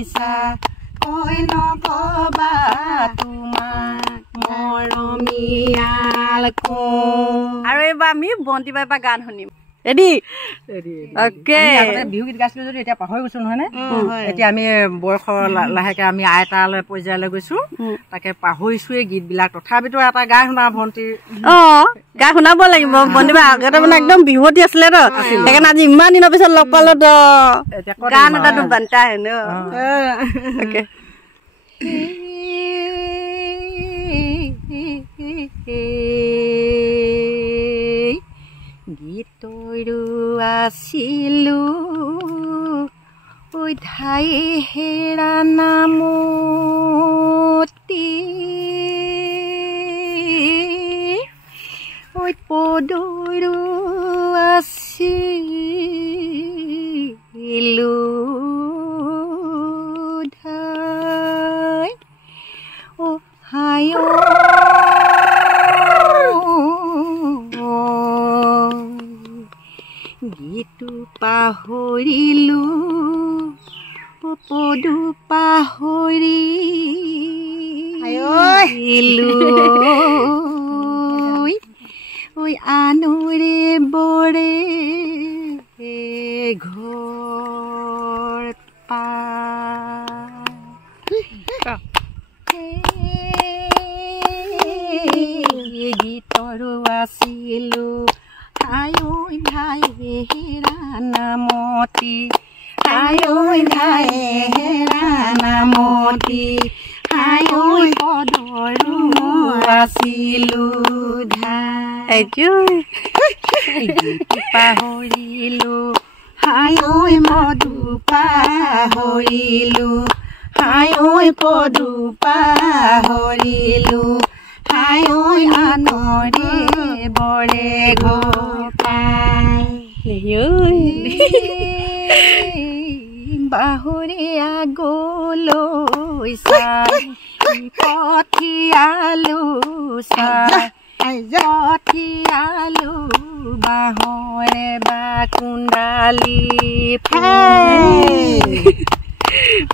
মিছা কৈ নকবা তোমাক মৰমীয়াল আৰু এইবাৰ আমি বন্তি বাই গান শুনিম ৰেডি ওকে বিহু গীত গাইছিলো যদি এতিয়া পাহৰি গৈছো নহয় নে এতিয়া আমি বয়স লাহেকে আমি আইতালৈ পৰ্যায়লৈ গৈছো তাকে পাহৰিছোৱে গীত বিলাক তথাপিতো এটা গাই শুনা ভন্টি গাই শুনাব লাগিব বন্তি বাই আগতে মানে একদম বিহুতি আছিলে তো সেইকাৰণে আজি ইমান দিনৰ পিছত লগ পালো তো গান এটাতো বান্তা হে ন ওকে গীতৰো আছিলো ঐ ধাই হেৰা নামতি ঐ পদৰো আছিলো ধাই ও হায় গীতটো পাহৰিলো পদু পাহৰিলো ঐ আনৰে বৰে ঘৰ পা গীতৰো আছিলো আয়ো ধাই হেৰা নামতি আয়ো ধাই হেৰা নামতি আয়ো পদৰো আছিলো ধাই পাহৰিলো আয়ো মধু পাহৰিলো আয়ো পদু পাহৰিলো আয়ো আনৰে বৰে বাহুৰীয়া গলৈ চাই পঠিয়ালো পঠিয়ালো বাহৰে বা কুণ্ডালী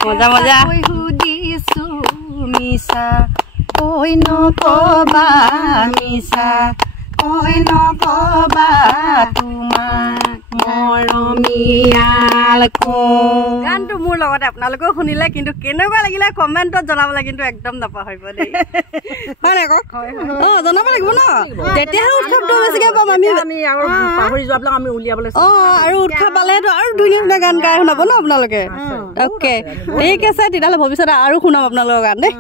মজা মজা সুধিছো মিছা কৈ নকবা মিছা কৈ নকবা তোমাক মৰমীয়াল গানটো মোৰ লগতে আপোনালোকেও শুনিলে কিন্তু কেনেকুৱা লাগিলে কমেণ্টত জনাবলৈ কিন্তু একদম নাপাহৰিব দেই হয় নাই কওক জনাব লাগিব ন তেতিয়াহে উৎসৱটো বেছিকৈ পাম আমি পাহৰি যোৱাবিলাক আমি উলিয়াবলৈ আৰু উৎসৱ পালেতো আৰু ধুনীয়া ধুনীয়া গান গাই শুনাব ন আপোনালোকে অ'কে ঠিক আছে তেতিয়াহ'লে ভৱিষ্যতে আৰু শুনাম আপোনালোকৰ গান দেই